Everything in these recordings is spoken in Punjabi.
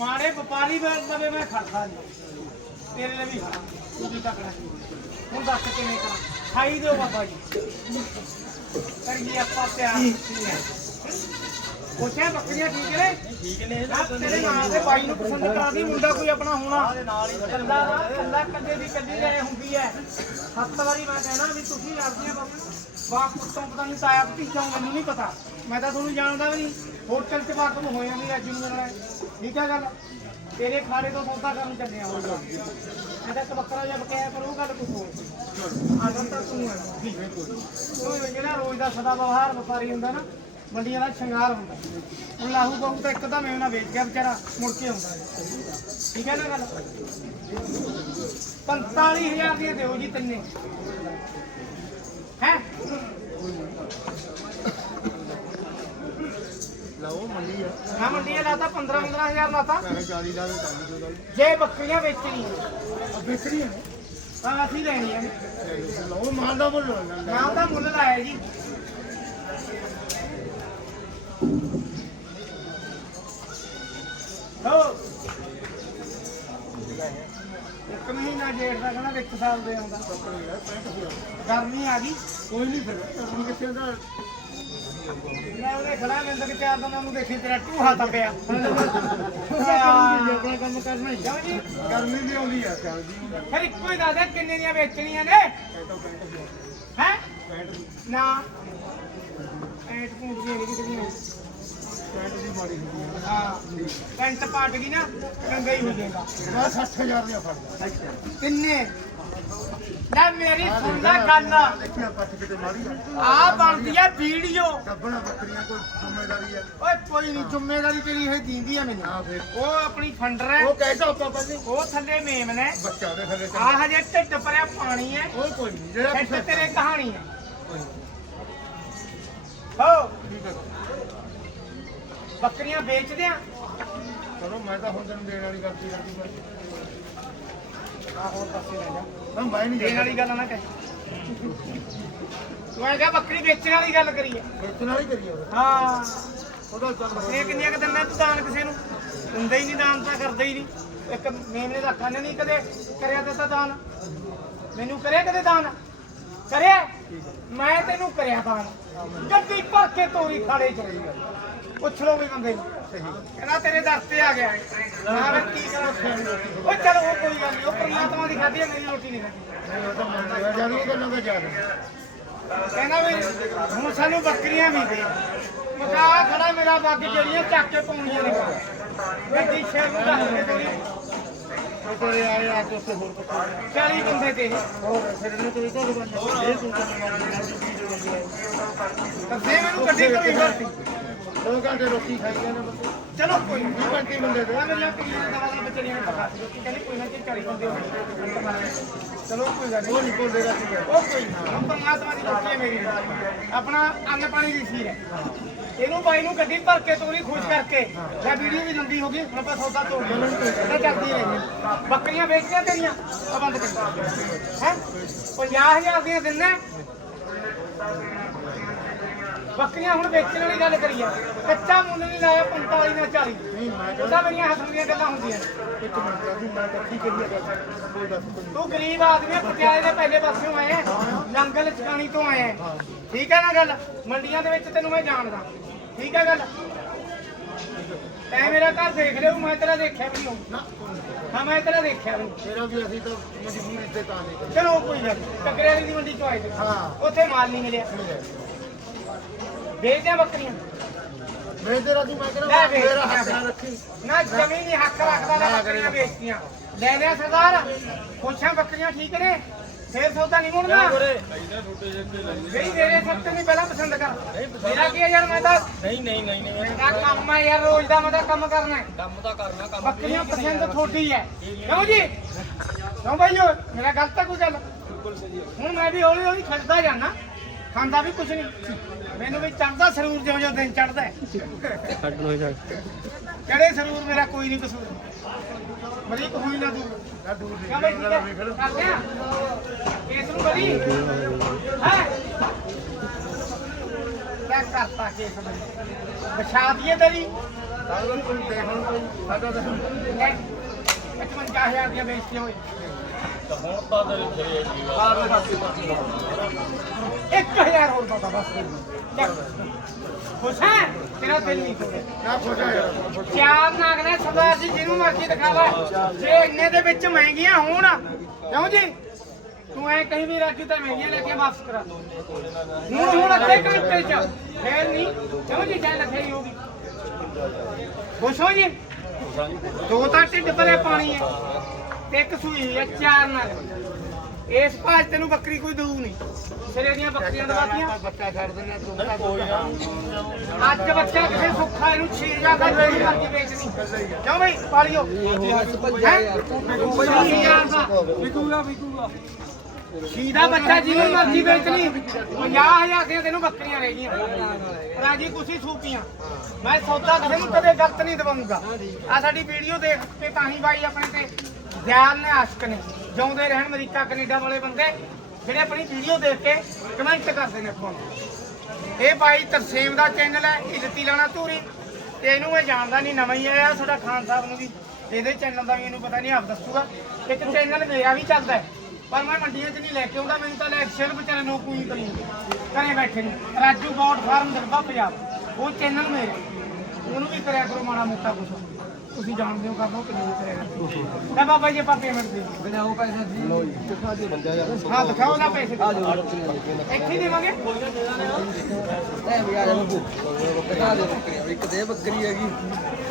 ਮਾੜੇ ਵਪਾਰੀ ਲਵੇ ਮੈਂ ਖੜਦਾ ਨਹੀਂ ਤੇਰੇ ਲਈ ਵੀ ਖੜਾ ਤੂੰ ਵੀ ਤਕੜਾ ਹੁਣ ਦੱਸ ਕਿਵੇਂ ਕਰਾਂ? ਖਾਈ ਦਿਓ ਬਾਬਾ ਜੀ। ਕਰੀਏ ਆਪਾਂ ਪਿਆਰ ਕੋਚੇ ਬੱਕਰੀਆਂ ਠੀਕ ਨੇ? ਠੀਕ ਨੇ। ਤੇਰੇ ਨਾਂ ਦੇ ਬਾਈ ਨੂੰ ਪਸੰਦ ਕਰਾ ਦੀ ਮੁੰਡਾ ਕੋਈ ਆਪਣਾ ਹੋਣਾ। ਕੱਲਾ ਕੱਲਾ ਕੱਲੇ ਦੀ ਕੱਲੀ ਲੈ ਹੁੰਦੀ ਹੈ ਸੱਤ ਵਾਰੀ ਮੈਂ ਕਹਿਣਾ ਵੀ ਤੁਸੀਂ ਆਪਦੀਆਂ ਬਾਪ ਪੁੱਤੋਂ ਪਤਾ ਨਹੀਂ ਤਾਇਆ ਭਤੀਜਾ ਮੈਨੂੰ ਨਹੀਂ ਪਤਾ। ਮੈਂ ਤਾਂ ਤੁਹਾਨੂੰ ਜਾਣਦਾ ਵੀ ਨਹੀਂ ਹੋਟਲ 'ਚ ਬਾਤ ਨੂੰ ਹੋਇਆ ਨਹੀਂ ਅੱਜ ਨੂੰ ਮਿਲਣਾ ਹੈ। ਠੀਕ ਹੈ ਗੱਲ? ਤੇਰੇ ਖਾੜੇ ਤੋਂ ਸੌਦਾ ਕਰਨ ਚੱਲੇ ਆ ਹੁਣ। ਇਹਦਾ ਇੱਕ ਬੱਕਰਾ ਜਿਹਾ ਪਰ ਉਹ ਗੱਲ ਕੁਝ ਹੋਰ ਆਦਮ ਤਾਂ ਤੂੰ ਹੈ ਤੂੰ ਜਿਹੜਾ ਰੋਜ਼ ਦਾ ਸਦਾ ਬਹਾਰ ਵਪਾਰੀ ਹੁੰਦਾ ਨਾ, ਮੰਡੀਆਂ ਦਾ ਸ਼ਿੰਗਾਰ ਹੁੰਦਾ। ਹੁਣ ਲਾਹੂ ਬਾਹੂ ਤਾਂ ਇੱਕਦਮ ਐਵੇਂ ਨਾ ਵੇਚ ਗਿਆ ਵਿਚਾਰਾ, ਮੁੜ ਕੇ ਆਉਂਦਾ ਹੈ। ਠੀਕ ਹੈ ਨਾ ਗੱਲ? 45000 ਦੀਆਂ ਦਿਓ ਜੀ ਤਿੰਨੇ। ਹੈ? ਲਓ ਮੰਡੀ ਆ। ਲਾਤਾ 15 15000 ਲਾਤਾ। ਮੈਂ 40 ਦਾ ਕੰਮ ਦੋ ਗੱਲ ਜੇ ਬੱਕਰੀਆਂ ਵੇਚਣੀਆਂ ਵਿਕਰੀ ਹੈ ਤਾਂ ਅਸੀਂ ਲੈਣੀਆਂ ਨੇ ਲਓ ਮਾਲ ਦਾ ਮੁੱਲ ਮੈਂ ਉਹਦਾ ਮੁੱਲ ਲਾਇਆ ਜੀ। ਹੋ ਇੱਕ ਮਹੀਨਾ ਜੇਠ ਦਾ ਕਹਿੰਦਾ ਇੱਕ ਸਾਲ ਦੇ ਆਉਂਦਾ। ਗਰਮੀ ਆ ਗਈ। ਕੋਈ ਨਹੀਂ ਫਿਰ ਕਿੱਥੇ ਦਾ ਮੈਂ ਉਹਦੇ ਖੜਾ ਮੈਂ ਤੱਕ ਚਾਰ ਦਿਨਾਂ ਨੂੰ ਦੇਖੀ ਤੇਰਾ ਟੂਹਾ ਤਪਿਆ। ਆਪਣਾ ਕੰਮ ਕਰਨਾ ਹੀ ਜੀ ਗਰਮੀ ਵੀ ਆਉਂਦੀ ਆ ਚੱਲਦੀ ਫਿਰ ਇੱਕੋ ਹੀ ਦੱਸ ਦੇ ਕਿੰਨੇ ਦੀਆਂ ਵੇਚਣੀਆਂ ਨੇ? ਹੈ? ਨਾ। ਐਟ ਪੁੰਡ ਦੀਆਂ ਨਹੀਂ ਕਿਤੇ ਦੀਆਂ ਪੈਂਟ ਮਾੜੀ ਹੁੰਦੀ ਆ ਹਾਂ ਪੈਂਟ ਪਾਟ ਗਈ ਨਾ ਚੰਗਾ ਹੀ ਹੋ ਜਾਏਗਾ। ਮੈਂ 60000 ਦੀਆਂ ਫੜਦਾ। ਕਿੰਨੇ? ਨਾ ਮੇਰੀ ਸੁਣਦਾ ਗੱਲ। ਦੇਖਿਆ ਪੱਟ ਕਿਤੇ ਮਾਰੀ ਆ। ਬਣਦੀ ਆ ਵੀਡੀਓ। ਕੱਬਣਾ ਬੱਕਰੀਆਂ ਕੋਈ ਜ਼ਿੰਮੇਵਾਰੀ ਆ। ਓਏ ਕੋਈ ਨਹੀਂ ਜ਼ਿੰਮੇਵਾਰੀ ਤੇਰੀ ਇਹ ਦੀਂਦੀ ਆ ਮੈਨੂੰ। ਹਾਂ ਫਿਰ ਉਹ ਆਪਣੀ ਫੰਡਰ ਹੈ। ਉਹ ਕਹਿਦਾ ਆਪਾਂ ਪਹਿਲੇ ਉਹ ਥੱਲੇ ਮੇਮ ਨੇ। ਬੱਚਾ ਦੇ ਥੱਲੇ ਆ ਹਜੇ ਢਿੱਡ ਭਰਿਆ ਪਾਣੀ ਹੈ। ਉਹ ਕੋਈ ਨਹੀਂ ਜਿਹੜਾ ਤੇਰੇ ਕਹਾਣੀ ਹੈ। ਹੋ। ਠੀਕ ਹੈ। ਬੱਕਰੀਆਂ ਵੇਚਦੇ ਆ। ਚਲੋ ਮੈਂ ਤਾਂ ਹੁਣ ਤੈਨੂੰ ਦੇਣ ਵਾਲੀ ਗੱਲ ਕੀ ਕਰਦੀ ਮੈਂ ਆ ਹੋਰ ਪਾਸੇ ਲੈ ਜਾ। ਨਾ ਮੈਂ ਨਹੀਂ ਦੇਣ ਵਾਲੀ ਗੱਲ ਨਾ ਕਹਿ। ਤੂੰ ਐਂ ਕਿਹਾ ਬੱਕਰੀ ਵੇਚਣ ਵਾਲੀ ਗੱਲ ਕਰੀਏ ਵੇਚਣ ਵਾਲੀ ਕਰੀ ਉਹ। ਹਾਂ। ਉਹਦਾ ਚੱਲ ਬੱਕਰੀਆਂ ਕਿੰਨੀਆਂ ਕੁ ਦਿੰਦਾ ਤੂੰ ਦਾਨ ਕਿਸੇ ਨੂੰ? ਦਿੰਦਾ ਹੀ ਨਹੀਂ ਦਾਨ ਤਾਂ ਕਰਦਾ ਹੀ ਨਹੀਂ। ਇੱਕ ਮੇਮ ਨੇ ਤਾਂ ਅੱਖਾਂ ਨੇ ਨਹੀਂ ਕਦੇ ਕਰਿਆ ਦਿੱਤਾ ਦਾਨ। ਮੈਨੂੰ ਕਰਿਆ ਕਦੇ ਦਾਨ? ਕਰਿਆ? ਮੈਂ ਤੈਨੂੰ ਕਰਿਆ ਦਾਨ। ਗੱਡੀ ਭਰ ਕੇ ਤੋਰੀ ਖਾੜੇ ਚ ਪੁੱਛ ਲਓ ਵੀ ਬੰਦੇ ਨੂੰ। ਕਹਿੰਦਾ ਤੇਰੇ ਦਰ ਤੇ ਆ ਗਿਆ। ਮੈਂ ਫਿਰ ਕੀ ਕਰਾਂ ਉਹ ਚਲ ਉਹ ਕੋਈ ਗੱਲ ਨਹੀਂ ਉਹ ਪ੍ਰਮਾਤਮਾ ਦੀ ਖਾਧੀ ਹੈ ਮੇਰੀ ਰੋਟੀ ਨਹੀਂ ਖਾਧੀ। ਕਹਿੰਦਾ ਵੀ ਹੁਣ ਸਾਨੂੰ ਬੱਕਰੀਆਂ ਵੀ ਦੇ। ਮਕਾ ਖੜਾ ਮੇਰਾ ਬੱਗ ਜਿਹੜੀਆਂ ਚੱਕ ਕੇ ਪਾਉਣੀਆਂ ਨੇ। ਗੱਡੀ ਸ਼ੇਰ ਨੂੰ ਦੱਸ ਕੇ ਤੋਰੀ। ਕਟੋਰੇ ਆਏ ਆ ਕੇ ਉਸੇ ਹੋਰ ਕਟੋਰੇ 40 ਬੰਦੇ ਤੇ ਹੋਰ ਫਿਰ ਇਹਨੂੰ ਕੋਈ ਕੋਈ ਬੰਦਾ। ਇਹ ਕੋਈ ਤਾਂ ਮੈਨੂੰ ਕੱਢੀ ਕਰੀ ਕਰਤੀ 2 ਘੰਟੇ ਰੋਟੀ ਖਾਈ ਜਾਂਦੇ ਬੰਦੇ ਚਲੋ ਕੋਈ ਨਹੀਂ ਘੰਟੇ ਬੰਦੇ ਦੇ। ਅਗਰ ਜਾਂ ਕੋਈ ਦਵਾ ਦਾ ਬੱਚੇ ਨੇ ਪਤਾ ਕਹਿੰਦੇ ਕੋਈ ਨਾ ਕਿ ਕਰੀ ਹੁੰਦੇ ਹੋ ਚਲੋ ਕੋਈ ਗੱਲ ਨਹੀਂ ਕੋਈ ਦੇਗਾ ਠੀਕ ਹੈ ਉਹ ਕੋਈ ਨਾ। ਹਮ ਪਰਮਾਤਮਾ ਦੀ ਰੋਟੀ ਹੈ ਮੇਰੀ ਆਪਣਾ ਅੰਨ ਪਾਣੀ ਦੀ ਸੀ ਹੈ। ਇਹਨੂੰ ਬਾਈ ਨੂੰ ਗੱਡੀ ਭਰ ਕੇ ਤੋਰੀ ਖੁਸ਼ ਕਰਕੇ। ਲੈ ਵੀਡੀਓ ਵੀ ਲੰਬੀ ਹੋ ਗਈ ਹੁਣ ਆਪਾਂ ਸੌਦਾ ਤੋੜ ਲੈਣਾ ਤੇ ਕਰਦੀ ਰਹੀ ਬੱਕਰੀਆਂ ਵੇਚੀਆਂ ਤੇਰੀਆਂ ਆ ਬੰਦ ਕਰ ਹੈ? 50000 ਦੀਆਂ ਦਿੰਨਾ ਬੱਕਰੀਆਂ ਹੁਣ ਵੇਚਣ ਵਾਲੀ ਗੱਲ ਕਰੀਏ। ਕੱਚਾ ਮੁੱਲ ਨਹੀਂ ਲਾਇਆ 45 ਨਾਲ 40 ਨਹੀਂ ਮੈਂ ਉਹਦਾ ਮੇਰੀਆਂ ਹੱਥਾਂ ਦੀਆਂ ਗੱਲਾਂ ਹੁੰਦੀਆਂ ਨੇ। ਇੱਕ ਮਿੰਟ ਦਾ ਮੈਂ ਤਾਂ ਕੀ ਕਰੀਏ ਗੱਲ ਕੋਈ ਦੱਸ ਤੂੰ ਤੂੰ ਗਰੀਬ ਆਦਮੀ ਹੈ, ਪਟਿਆਲੇ ਦੇ ਪਹਿਲੇ ਪਾਸਿਓਂ ਆਇਆ। ਜੰਗਲ ਚਕਾਣੀ ਤੋਂ ਆਇਆ। ਠੀਕ ਹੈ ਨਾ ਗੱਲ? ਮੰਡੀਆਂ ਦੇ ਵਿੱਚ ਤੈਨੂੰ ਮੈਂ ਜਾਣਦਾ। ਠੀਕ ਹੈ ਗੱਲ? ਤੈਂ ਮੇਰਾ ਘਰ ਦੇਖ ਲਿਓ ਮੈਂ ਤੇਰਾ ਦੇਖਿਆ ਵੀ ਨਹੀਂ ਨਾ ਹਾਂ ਮੈਂ ਤੇਰਾ ਦੇਖਿਆ ਵੀ ਨਹੀਂ। ਤੇਰਾ ਵੀ ਅਸੀਂ ਤਾਂ ਮਜਬੂਰੀ ਤੇ ਤਾਂ ਨਹੀਂ ਚਲੋ ਕੋਈ ਗੱਲ ਟੱਕਰੇ ਵਾਲੀ ਦੀ ਮੰਡੀ ਚੋਂ ਆਏ ਤੇ। ਹਾਂ। ਉੱਥੇ ਮਾਲ ਨਹੀਂ ਮਿਲਿਆ। ਵੇਚਦੇ ਬੱਕਰੀਆਂ। ਮੈਂ ਤੇਰਾ ਤੂੰ ਮੈਂ ਕਹਿੰਦਾ ਵੇਚ। ਮੇਰਾ ਹੱਥ ਨਾ ਰੱਖੀ। ਨਾ ਜ਼ਮੀਨ ਹੀ ਹੱਕ ਰੱਖਦਾ ਨਾ ਬੱਕਰੀਆਂ ਵੇਚਦੀਆਂ ਲੈ ਲਿਆ ਸਰਦਾਰ ਖੁਸ਼ਾਂ ਬੱਕਰੀਆਂ ਠੀਕ ਨੇ। ਫੇਰ ਸੌਦਾ ਨਹੀਂ ਮੁੜਨਾ। ਨਹੀਂ ਮੇਰੇ ਸੱਤ ਨਹੀਂ ਪਹਿਲਾਂ ਪਸੰਦ ਕਰ। ਮੇਰਾ ਕੀ ਹੈ ਯਾਰ ਮੈਂ ਤਾਂ ਨਹੀਂ ਨਹੀਂ ਨਹੀਂ ਨਹੀਂ ਮੇਰਾ ਕੰਮ ਹੈ ਯਾਰ ਰੋਜ਼ ਦਾ ਮੈਂ ਤਾਂ ਕੰਮ ਕਰਨਾ ਹੈ। ਕੰਮ ਤਾਂ ਕਰਨਾ ਕੰਮ ਬੱਕਰੀਆਂ ਪਸੰਦ ਥੋੜੀ ਹੈ। ਕਿਉਂ ਜੀ। ਕਿਉਂ ਭਾਈਓ ਮੇਰਾ ਗਲਤ ਹੈ ਕੋਈ ਗੱਲ? ਹੁਣ ਮੈਂ ਵੀ ਹੌਲੀ ਹੌਲੀ ਖੱਜਦਾ ਜਾਣਾ ਖਾਂਦਾ ਵੀ ਕੁਝ ਨਹੀਂ। ਮੈਨੂੰ ਵੀ ਚੜਦਾ ਸਰੂਰ ਜਿਉਂ ਜਿਉਂ ਦਿਨ ਚੜਦਾ ਹੈ। ਛੱਡਣੋ ਛੱਡ ਕਿਹੜੇ ਸਰੂਰ ਮੇਰਾ ਕੋਈ ਨਹੀਂ ਕਸੂਰ। ਬਰੀਕ ਹੋਈ ਨਾ ਤੂੰ ਨਾ ਦੂਰ ਦੇ ਕਿਆ ਬਈ ਠੀਕ ਹੈ। ਕਰਦੇ ਆ ਕੇਸ ਨੂੰ ਬਰੀ। ਹੈ। ਕਿਆ ਕਰਤਾ ਕੇਸ ਨੂੰ। ਦਈਏ ਤੇਰੀ। ਸਾਡਾ ਵੀ ਕੋਈ ਦੇਖ ਲਓ। ਕੋਈ ਸਾਡਾ ਤਾਂ 55000 ਦੀਆਂ ਵੇਚਤੀਆਂ ਹੋਈ ਹੁਣ ਤਾਂ ਤੇਰੀ ਫਰੇ ਜੀ 1000 ਹੋਰ ਪਤਾ ਬਸ। ਖੁਸ਼ ਹੈ? ਤੇਰਾ ਦਿਲ ਨਹੀਂ ਖੁਸ਼। ਕਿਆ ਖੁਸ਼ ਹੈ? ਯਾਰ ਚਾਰ ਨਾਗ ਨੇ ਸਰਦਾਰ ਜੀ ਜਿਹਨੂੰ ਮਰਜ਼ੀ ਦਿਖਾ ਲੈ ਜੇ ਇੰਨੇ ਦੇ ਵਿੱਚ ਮਹਿੰਗੀਆਂ ਹੋਣ ਕਿਉਂ ਜੀ? ਤੂੰ ਐ ਕਹੀਂ ਵੀ ਰਾਜੂ ਤਾਂ ਮਹਿੰਗੀਆਂ ਲੈ ਕੇ ਵਾਪਸ ਕਰਾ। ਹੁਣ ਹੁਣ ਅੱਧੇ ਘੰਟੇ ਚ। ਫੇਰ ਨਹੀਂ। ਕਿਉਂ ਜੀ ਚੱਲ ਲਖਾਈ ਹੋਗੀ ਖੁਸ਼ ਹੋ ਜੀ? ਦੋ ਤਾਂ ਢਿੱਡ ਭਰੇ ਪਾਣੀ ਹੈ। ਤੇ ਇੱਕ ਸੂਈ ਹੈ ਚਾਰ ਨਾਗ। ਇਸ ਭਾਜ ਤੈਨੂੰ ਬੱਕਰੀ ਕੋਈ ਦਊ ਨਹੀਂ। ਸਿਰੇ ਦੀਆਂ ਬੱਕਰੀਆਂ ਦਵਾਤੀਆਂ। ਬੱਚਾ ਛੱਡ ਦਿੰਦੇ ਤੂੰ ਕੋਈ ਨਾ। ਅੱਜ ਬੱਚਾ ਕਿਸੇ ਸੁੱਖਾ ਇਹਨੂੰ ਛੀਰ ਜਾ ਕੇ ਜਿਹੜੀ ਮਰਜ਼ੀ ਵੇਚਣੀ ਕਿਉਂ ਬਈ? ਪਾਲਿਓ। ਵਿਕੂਗਾ ਵਿਕੂਗਾ ਸ਼ੀਦਾ ਬੱਚਾ ਜਿਹਨੂੰ ਮਰਜ਼ੀ ਵੇਚਣੀ 50000 ਦੀਆਂ ਤੈਨੂੰ ਬੱਕਰੀਆਂ ਰਹਿ ਗਈਆਂ। ਰਾਜੀ ਕੁਛੀ ਸੂਪੀਆਂ ਮੈਂ ਸੌਦਾ ਕਿਸੇ ਨੂੰ ਕਦੇ ਗਲਤ ਨਹੀਂ ਦਵਾਉਂਗਾ ਆ ਸਾਡੀ ਵੀਡੀਓ ਦੇਖ ਕੇ ਤਾਂ ਹੀ ਬਾਈ ਆਪਣੇ ਤੇ ਦਿਆਲ ਨੇ ਆਸ਼ਕ ਨੇ। ਜਿਉਂਦੇ ਰਹਿਣ ਅਮਰੀਕਾ, ਕੈਨੇਡਾ ਵਾਲੇ ਬੰਦੇ ਜਿਹੜੇ ਆਪਣੀ ਵੀਡੀਓ ਦੇਖ ਕੇ ਕਮੈਂਟ ਕਰਦੇ ਨੇ ਆਪਾਂ ਨੂੰ। ਇਹ ਭਾਈ ਤਰਸੇਮ ਦਾ ਚੈਨਲ ਹੈ, ਇੱਜ਼ਤੀ ਲਾਣਾ ਧੂਰੀ। ਤੇ ਇਹਨੂੰ ਮੈਂ ਜਾਣਦਾ ਨਹੀਂ, ਨਵਾਂ ਹੀ ਆਇਆ ਸਾਡਾ ਖਾਨ ਸਾਹਿਬ ਨੂੰ ਵੀ। ਇਹਦੇ ਚੈਨਲ ਦਾ ਵੀ ਇਹਨੂੰ ਪਤਾ ਨਹੀਂ, ਆਪ ਦੱਸੂਗਾ। ਇੱਕ ਚੈਨਲ ਮੇਰਾ ਵੀ ਚੱਲਦਾ ਹੈ, ਪਰ ਮੈਂ ਮੰਡੀਆਂ 'ਚ ਨਹੀਂ ਲੈ ਕੇ ਆਉਂਦਾ। ਮੈਨੂੰ ਤਾਂ ਲੈ ਸ਼ੇਰ ਵਿਚਾਰੇ ਨੂੰ ਕੋਈ ਕਰੀ ਘਰੇ ਬੈਠੇ ਨੇ। ਰਾਜੂ ਗੋਡ ਫਾਰਮ ਦਰਬਾ ਪੰਜਾਬ। ਉਹ ਚੈਨਲ ਮੇਰੇ। ਉਹਨੂੰ ਵੀ ਕਰਿਆ ਕਰੋ ਮਾੜਾ ਮੋਟਾ ਕੁਛ। ਤੁਸੀਂ ਜਾਣਦੇ ਹੋ ਕਰਨਾ ਕਿੰਨੇ ਕਰਿਆ ਲੈ ਬਾਬਾ ਜੀ ਆਪਾਂ ਪੇਮੈਂਟ ਦੇ ਦਿਓ ਪੈਸਾ ਜੀ। ਲੋ ਜੀ ਦਿਖਾ ਦੇ ਬੰਦਾ ਯਾਰ ਹਾਂ ਦਿਖਾਓ ਨਾ ਪੈਸੇ। ਇੱਥੇ ਹੀ ਦੇਵਾਂਗੇ? ਐ ਵੀ ਆ ਜਾ ਬੱਬੂ ਦਿਖਾ ਦੇ ਬੱਕਰੀਆਂ। ਇੱਕ ਦੇ ਬੱਕਰੀ ਹੈਗੀ।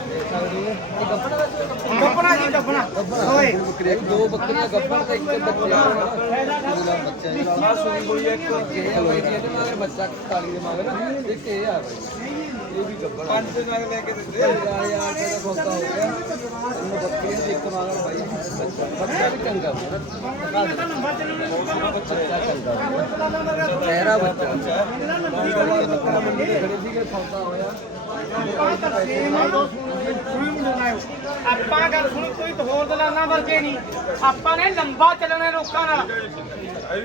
ਦੇਖ ਸਕਦੇ ਹੋ ਇਹ ਗੱਪਣਾ ਵੈਸੇ ਗੱਪਣਾ। ਜੀ ਗੱਪਣਾ। ਓਏ। ਬੱਕਰੀ ਹੈਗੀ ਦੋ ਬੱਕਰੀਆਂ ਗੱਪਣ ਤੇ ਇੱਕ ਬੱਚੇ ਆ ਉਹਦਾ ਬੱਚਾ ਜੀ ਨਾਲ ਸੂਈ ਹੋਈ ਹੈ ਇੱਕ। ਇਹ ਹੈ ਬਈ। ਇਹਦੇ ਮਗਰ ਬੱਚਾ ਕਾਲੀ ਦੇ ਮਗਰ ਨਾ ਇੱਕ ਇਹ ਆ ਬਈ। ਇਹ ਵੀ ਨਾਲ ਲੈ ਕੇ ਦਿੰਦੇ ਯਾਰ ਯਾਰ ਦਾ ਸੌਦਾ ਹੋ ਗਿਆ। ਉਹ ਬੱਕਰੀਆਂ ਦੇ ਇੱਕ ਮਗਰ ਬਾਈ। ਬੱਚਾ ਵੀ ਚੰਗਾ ਬੱਚਾ ਚੰਗਾ ਪਹਿਰਾ ਬੱਚਾ। ਖੜੇ ਸੀਗੇ ਸੌਦਾ ਹੋਇਆ ਆਪਾਂ ਗੱਲ ਸੁਣ, ਕੋਈ ਹੋਰ ਦਲਾਨਾ ਵਰਗੇ ਨਹੀਂ। ਆਪਾਂ ਨੇ ਲੰਬਾ ਚੱਲਣਾ ਲੋਕਾਂ ਨਾਲ। ਇਹ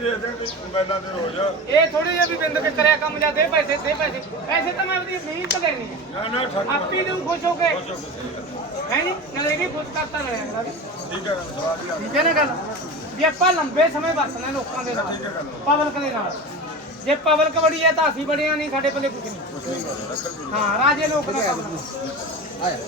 ਥੋੜੀ ਜਿਹੀ ਵੀ ਬਿੰਦ ਕੇ ਕਰਿਆ ਕੰਮ ਜਾਂ ਦੇ ਪੈਸੇ ਦੇ ਪੈਸੇ। ਪੈਸੇ ਤਾਂ ਮੈਂ ਆਪਣੀ ਮਿਹਨਤ ਲੈਣੀ ਹੈ ਆਪੀ ਨੂੰ ਖੁਸ਼ ਹੋ ਕੇ। ਹੈ ਨਹੀਂ ਨਾਲੇ ਵੀ ਖੁਸ਼ ਕਰਤਾ ਰਹਿਣਾ ਠੀਕ ਹੈ ਨਾ ਗੱਲ? ਵੀ ਆਪਾਂ ਲੰਬੇ ਸਮੇਂ ਵਰਤਣਾ ਲੋਕਾਂ ਦੇ ਨਾਲ ਪਬਲਿਕ ਦੇ ਨਾਲ। ਜੇ ਪਬਲਿਕ ਬੜੀ ਹੈ ਤਾਂ ਅਸੀਂ ਬੜੀਆਂ ਨਹੀਂ ਸਾਡੇ ਪੱਲੇ ਕੁਝ ਨਹੀਂ। ਹਾਂ ਰਾਜੇ ਲੋਕ ਦਾ ਕੰਮ ਆਇਆ।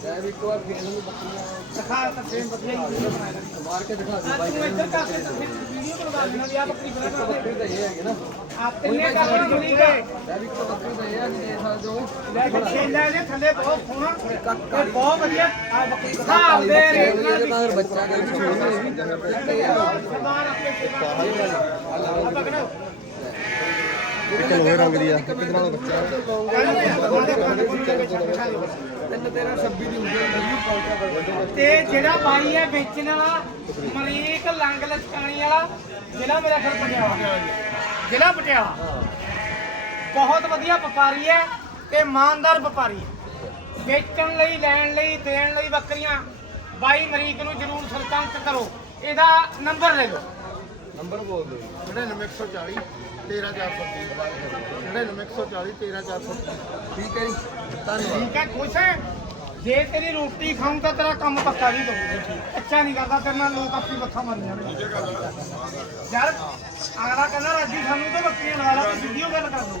ਮੈਂ ਵੀ ਇੱਕ ਵਾਰ ਫੇਰ ਨੂੰ ਬੱਕਰੀਆਂ ਦਿਖਾ ਤਰਸੇਮ ਵਧੀਆ ਹੀ ਵੀਡੀਓ ਬਣਾ ਲੈਣੀ ਮਾਰ ਕੇ ਦਿਖਾ ਦੇ ਬਾਈ ਤੂੰ ਇੱਧਰ ਕਰਕੇ ਤਰਸੇਮ ਵੀਡੀਓ ਬਣਵਾ ਦੇਣਾ ਵੀ ਆ ਬੱਕਰੀ ਬਣਾ ਬਣਾ ਬੱਕਰੀ ਤਾਂ ਇਹ ਹੈਗੇ ਨਾ ਆਪ ਤਿੰਨੇ ਕਰਨਾ ਬਣੀ ਹੈ ਮੈਂ ਵੀ ਇੱਕ ਬੱਕਰੀ ਤਾਂ ਇਹ ਆ ਕਿ ਦੇਖ ਸਕਦੇ ਹੋ ਲੈ ਕੇ ਛੇਲਾ ਇਹਦੇ ਥੱਲੇ ਬਹੁਤ ਸੋਹਣਾ ਤੇ ਬਹੁਤ ਵਧੀਆ ਆ ਬੱਕਰੀ ਹਿਸਾਬ ਦੇ ਰੇਟ ਨਾਲ ਬੱਚਾ ਦੇ ਵਿੱਚ ਹੋਣਾ ਇਹ ਵੀ ਸਰਦਾਰ ਆਪਣੇ ਸੇਵਾ ਆ ਪਕੜੋ ਇੱਕ ਲੋਹੇ ਰੰਗ ਦੀ ਆ। ਕਿੰਨੇ ਨਾਲ ਬੱਚਾ। ਤਿੰਨ ਤੇਰਾ 26 ਦੀ ਹੁੰਦੀ ਤੇ ਜਿਹੜਾ ਬਾਈ ਹੈ ਵੇਚਣ ਵਾਲਾ ਮਰੀਕ ਲੰਗ ਲਚਕਾਣੀ ਵਾਲਾ ਮੇਰਾ ਪਟਿਆਲਾ। ਬਹੁਤ ਵਧੀਆ ਵਪਾਰੀ ਹੈ ਤੇ ਇਮਾਨਦਾਰ ਵਪਾਰੀ ਹੈ ਵੇਚਣ ਲਈ ਲੈਣ ਲਈ ਦੇਣ ਲਈ ਬੱਕਰੀਆਂ ਬਾਈ ਮਰੀਕ ਨੂੰ ਜ਼ਰੂਰ ਸੰਪਰਕ ਕਰੋ। ਇਹਦਾ ਨੰਬਰ ਲੈ ਲਓ। ਨੰਬਰ ਬੋਲ ਦਿਓ 99140 13430 99140 13430 ਠੀਕ ਹੈ ਜੀ? ਧੰਨਵਾਦ। ਠੀਕ ਹੈ ਖੁਸ਼ ਹੈ? ਜੇ ਤੇਰੀ ਰੋਟੀ ਖਾਉਂ ਤਾਂ ਤੇਰਾ ਕੰਮ ਪੱਕਾ ਵੀ ਦਊ ਅੱਛਾ ਨਹੀਂ ਕਰਦਾ ਤੇਰੇ ਨਾਲ ਲੋਕ ਆਪਣੀ ਬੱਖਾ ਮਰ ਜਾਣਗੇ। ਯਾਰ ਅਗਲਾ ਕਹਿੰਦਾ ਰਾਜੀ ਸਾਨੂੰ ਤਾਂ ਬੱਕਰੀਆਂ ਲਾ ਲਾ ਤੇ ਵੀਡੀਓ ਗੱਲ ਕਰ ਦੋ